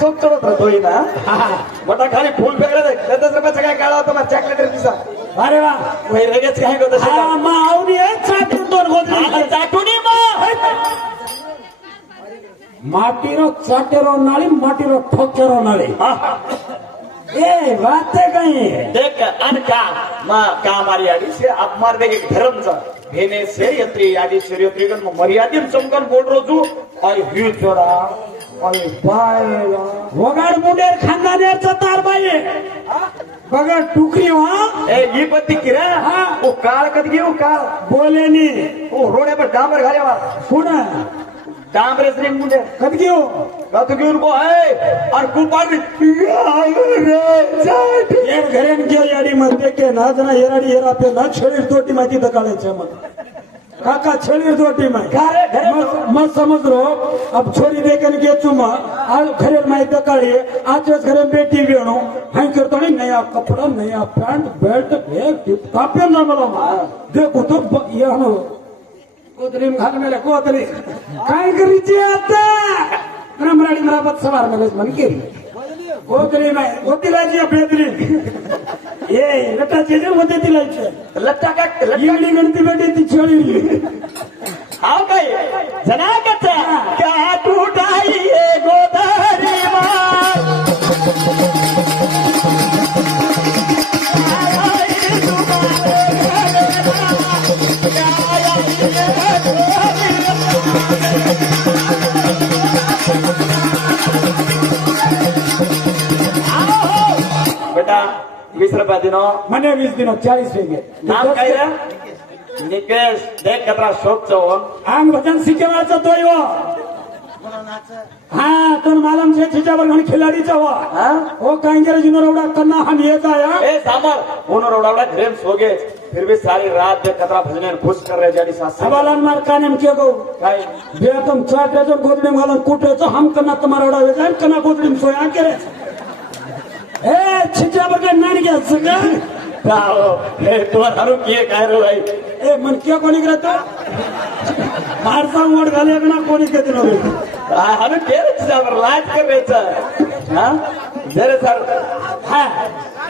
Soap चढत राहतोय ना मोठा खाली फुल फेकले 10 रुपयाचा काय काढा होता मग चॉकलेट पिसा अरे वा वही लगेच काय होतं हा मग आवडी आहे चाटून दोन गोदरी चाटूनी माटीरो चाटेरो नाळी माटीरो ठोकेरो नाळी ए बात है कहीं देख अनका मां का हमारी आदि से आप मार देगे धर्म सा भेने से यत्री आदि सूर्यत्रिगन में मर्यादित समकन बोल रो तू और ह्यू चोरा और बायला वगाड मुंडेर खानदानेरचा तारबाई बघा टुकरी हा ए ही पत्ती किरा हाँ। वो काळ कद घेऊ काळ बोलेनी वो रोडे पर डांबर घाले वा पुन्हा डांबरे स्ट्रिंग मुंडे कधी घेऊ कद घेऊन को है और कुपार येर घरेन घेऊ याडी मध्ये के ना जना येराडी येरा पे ना छेळीर तोटी माहिती दकाळायचे मग काका छेळीर तोटी माहिती मग समज रो अब छोरी देखन के चुमा आज घरेर माहिती दकाळी आज घरे बेटी वेणो हाई करतो नहीं नया कपड़ा नया पैंट बेल्ट बैग टिप कापे ना मला देखो तो ये हनो कोदरी घाल मेले कोदरी काय करीची आता ब्रह्मराडी मरापत सवार में मन केरी कोदरी में कोदीलाची बेदरी ए लटा चेजर होते दिलायचे लट्टा का इंगली गणती बेटी ती छोडी हाव काय जना कच्चा क्या टूटाई ये गोदारी बेटा 20 रुपया दिनो मने 20 दिनो 40 वेगे नाम काय रे निकेश देख कतरा शोक चोन आंग भजन शिकेवाचा तो यो हाँ तो मालूम छे छिजावर घण खिलाड़ी चवा ओ कांगेरे जिनो रोड़ा कन्ना हम ये आया ए सामर उनो रोड़ा घरेम सोगे फिर भी सारी रात देख कतरा भजन खुश कर रहे जाडी सास सवालन मार काने में के गो काय बे तुम चाटे जो गोदड़ी में गालन कूटे तो हम कन्ना तुम्हारा रोड़ा वे कन्ना गोदड़ी में सोया के ए छिजावर के नानी के सगा आओ ए तोर हरु किए काय रे भाई ए मन क्या कोणी करतो मारसा मोड घाले ना कोणी के दिनो हरु केरे छिजावर लाज कर रेचा हां जरे सर हां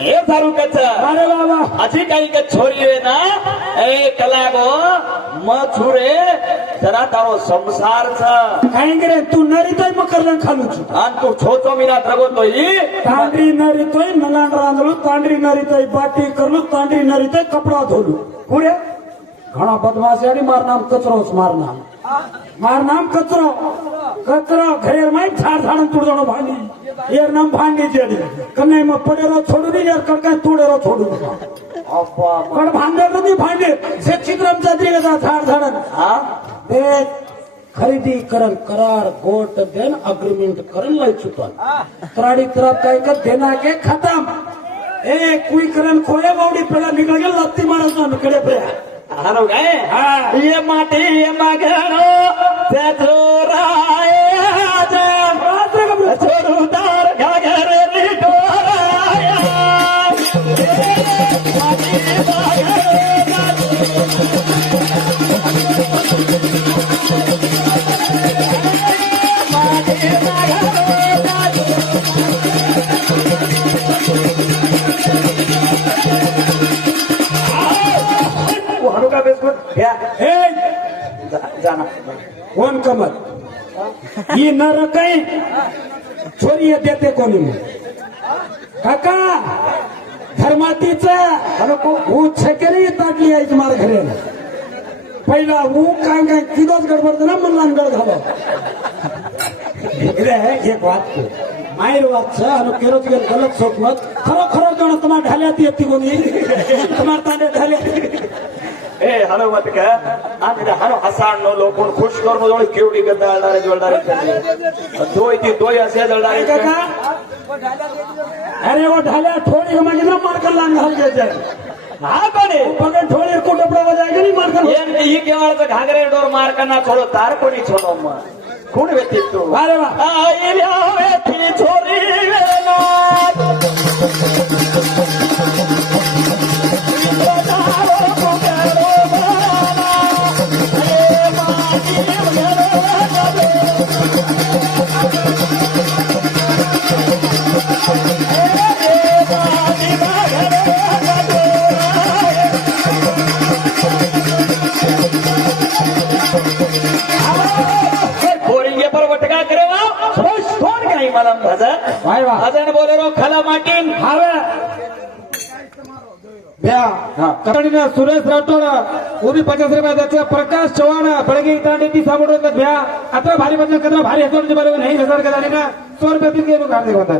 ए सारू कच्चा अरे बाबा अजी काही का छोरी रे ना ए कलागो म छुरे जरा तारो संसार छ काय करे तू नरी तोय मकरला खालू छु आन तू छोचो मीना द्रगो तोई तांडरी नरी तोय नलांड रांदलो तांडरी नरी तोय बाटी करलो तांडरी नरी तोय कपड़ा धोलू पुरे घणा बदमाशी मार नाम कचरोस मार नाम कचरो कचरो घरेर माई झाड झाडून तुडजणो भांडी येर नाम भांडी जेडी कन्ने म पडेरो छोडू दी यार कणकाय तोडेरो छोडू अप्पा पण भांडे नदी भांडे से चित्रम चादरी का झाड झाडन हां ते खरेदी करन करार गोट देन अग्रीमेंट करन लय चुकन त्राडी तरफ काय का देना के खत्म ए कोई करन खोया बावडी पेला निकल गेल लत्ती मारतो कडे पे हारो काय हां ये माटी ये मगनो तेजो राय आजा छोरुदार घाघरे लिटोराया माटी हनु का बिस्कुट घ्या जाना कोण कमत ही नर काही छोरी देते कोणी काका धर्मातीचा हू छकेली ताटली यायची मार घरे पहिला हू काय काय किदोच गडबड ना मन लांगड घालो एक बात मायर बात छ अनु केरोच गेल गलत सोच मत खरो खरो जण तुम्हा ढाल्यात येती कोणी तुम्हार ताने ढाले ए हनो मत का आम्ही हनो हसाण नो लोकून खुश करून जोडी केवडी गदाळदारे जोडदारे दोय असे जळदारे काका अरे वो ढाल्या थोड़ी मागे ना मारकर लांग घाल घ्यायचे हा कोणी पगड थोड़ी कुटपडा वाजायला नाही मारकर ಏನ್ ಈ ಕೇವಲ घागरे डोर मारकना छोड़ो तार कोणी छोड़ो म कोण व्यक्ती तू अरे वा आईल्या व्यक्ती छोरी वेला वाय वा. अजून बोलेरो खला माटीन हावे भ्या करणीनं सुरेश राठोड उभी 50 रुपयाचा प्रकाश चव्हाण बळगे इतांडे ती सामोरं भ्या आता भारी बदल करा भारी हसवण्याचे बरोबर नाही 1000 का झाले ना 100 रुपये बिल गेलो काढले होता